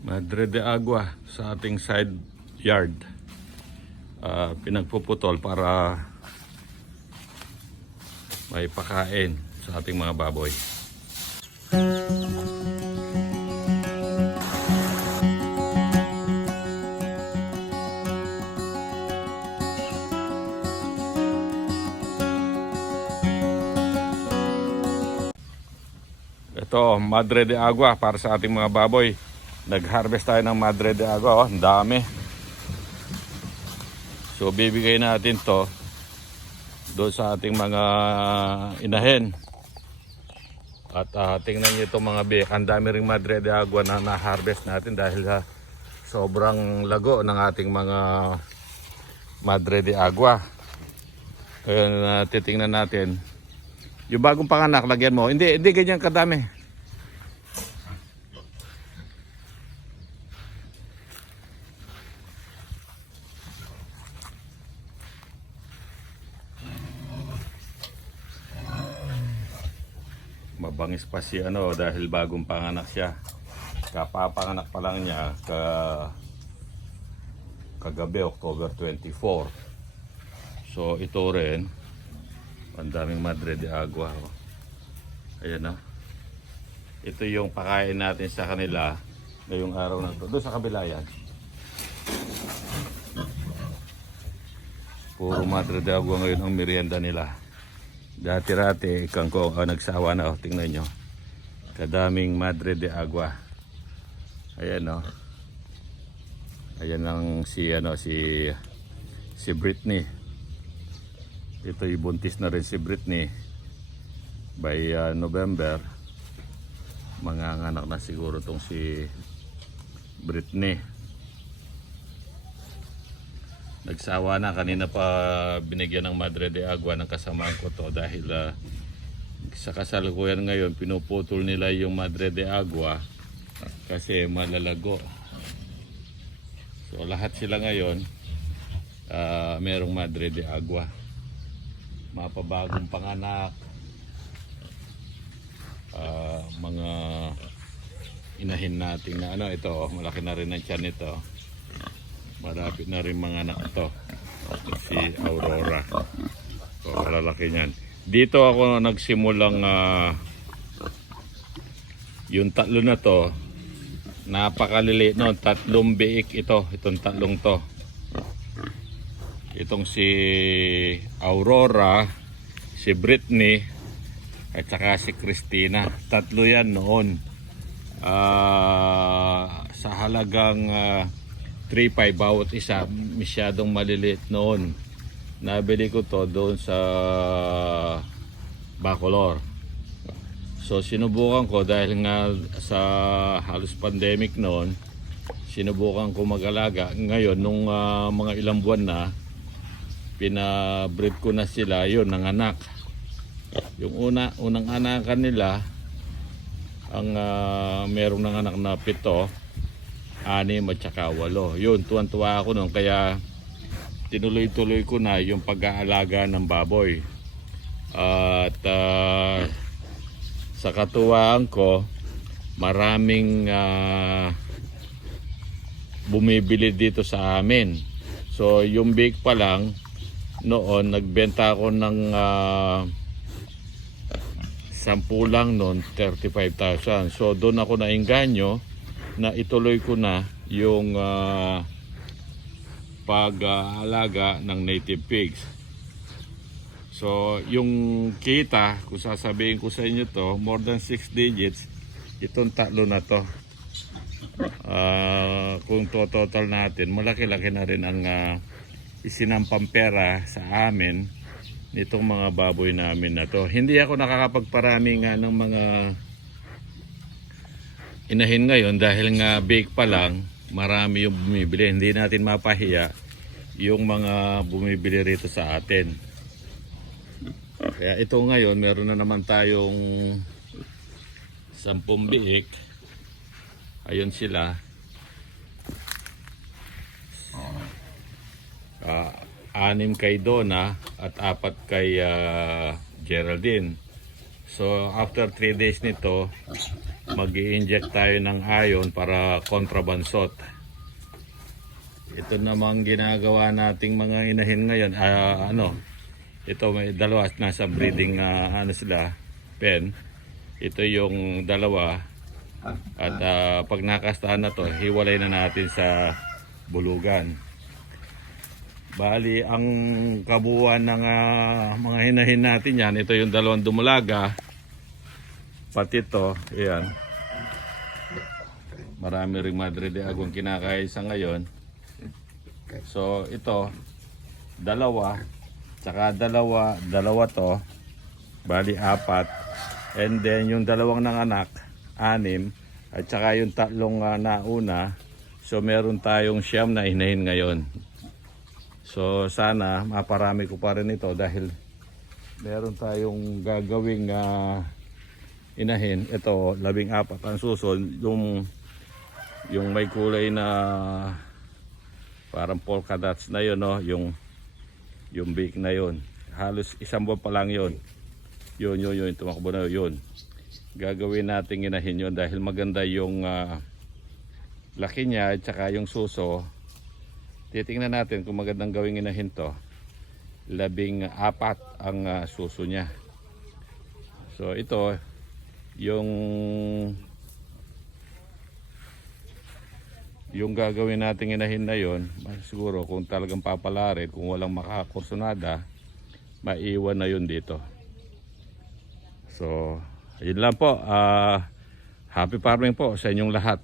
Madre de Agua sa ating side yard. Ah, pinagpuputol para may pakain sa ating mga baboy. Ito, Madre de Agua para sa ating mga baboy. Nag-harvest tayo ng Madre de Agua. Oh, ang dami. So, bibigay natin to doon sa ating mga inahin. At ah, tingnan nyo itong mga bik. Ang dami ring Madre de Agua na na-harvest natin dahil sa sobrang lago ng ating mga Madre de Agua. Ayun, uh, titingnan natin. Yung bagong panganak, lagyan mo. Hindi, hindi ganyan kadami. Mabangis pa si ano dahil bagong panganak siya. Kapapanganak pa lang niya ka kagabi October 24. So ito rin ang daming Madre de Agua. Oh. Ayan na. Ito yung pakain natin sa kanila ngayong araw na to. Doon sa kabila yan. Puro Madre de Agua ngayon ang merienda nila. Dati-rati, ikang ko oh, nagsawa na. Oh, tingnan nyo. Kadaming Madre de Agua. Ayan oh. Ayan ang si ano si si Britney. Ito buntis na rin si Britney. By uh, November, manganganak na siguro tong si Britney. Nagsawa na kanina pa binigyan ng Madre de Agua ng kasamaan ko to dahil uh, sa kasalukuyan ngayon pinuputol nila yung Madre de Agua kasi malalago. So lahat sila ngayon uh, merong Madre de Agua mapabagong panganak, ah, mga inahin natin na ano ito, oh, malaki na rin ang tiyan nito. Marapit na rin mga anak ito. Si Aurora. So, malalaki niyan. Dito ako nagsimulang ah, yung tatlo na to napakaliliit no, tatlong biik ito, itong tatlong to itong si Aurora, si Britney, at saka si Christina. Tatlo yan noon. Ah, sa halagang ah, 3.5 bawat isa, masyadong maliliit noon. Nabili ko to doon sa Bacolor. So sinubukan ko dahil nga sa halos pandemic noon, sinubukan ko mag-alaga. Ngayon, nung ah, mga ilang buwan na, pinabreed ko na sila yun nanganak yung una unang anakan nila ang uh, merong nanganak na pito anim at saka walo. Yun tuwan-tuwa ako nun. Kaya tinuloy-tuloy ko na yung pag-aalaga ng baboy. At ah, sa katuwaan ko maraming ah, bumibili dito sa amin. So yung bake pa lang noon nagbenta ako ng uh, 10 lang noon 35,000 so doon ako nainganyo na ituloy ko na yung ah, pag-aalaga ng native pigs so yung kita kung sasabihin ko sa inyo to more than 6 digits itong tatlo na to Ah, kung to total natin malaki-laki na rin ang ah, isinampang pera sa amin nitong mga baboy namin na to. Hindi ako nakakapagparami nga ng mga inahin ngayon dahil nga bake pa lang, marami yung bumibili. Hindi natin mapahiya yung mga bumibili rito sa atin. Kaya ito ngayon, meron na naman tayong sampung biik. Ayun sila. Ah, anim kay Donna at apat kay ah, Geraldine. So after 3 days nito, mag inject tayo ng iron para kontrabansot. Ito namang ginagawa nating mga inahin ngayon. ah, ano, ito may dalawa nasa breeding ah, ano sila, pen. Ito yung dalawa. At ah, pag nakastahan na to, hiwalay na natin sa bulugan. Bali, ang kabuuan ng ah, mga hinahin natin yan, ito yung dalawang dumulaga. Pati ito, ayan. Marami ring Madre de Agong kinakaisa ngayon. So, ito, dalawa, tsaka dalawa, dalawa to, bali apat. And then, yung dalawang nanganak, anim, at tsaka yung tatlong ah, nauna, so meron tayong siyam na inahin ngayon. So, sana maparami ko pa rin ito dahil meron tayong gagawing ah, inahin. Ito, labing apat ang susunod. Yung, yung may kulay na parang polka dots na yun, no? Yung, yung beak na yun. Halos isang buwan pa lang yun. Yun, yun, yun. Tumakbo na yun. Gagawin natin inahin yun dahil maganda yung ah, laki niya at saka yung suso. Titingnan natin kung magandang gawing inahin to. Labing apat ang ah, suso niya. So ito, yung yung gagawin natin inahin na yon, siguro kung talagang papalarin, kung walang makakursunada, maiwan na yun dito. So, yun lang po. ah happy farming po sa inyong lahat.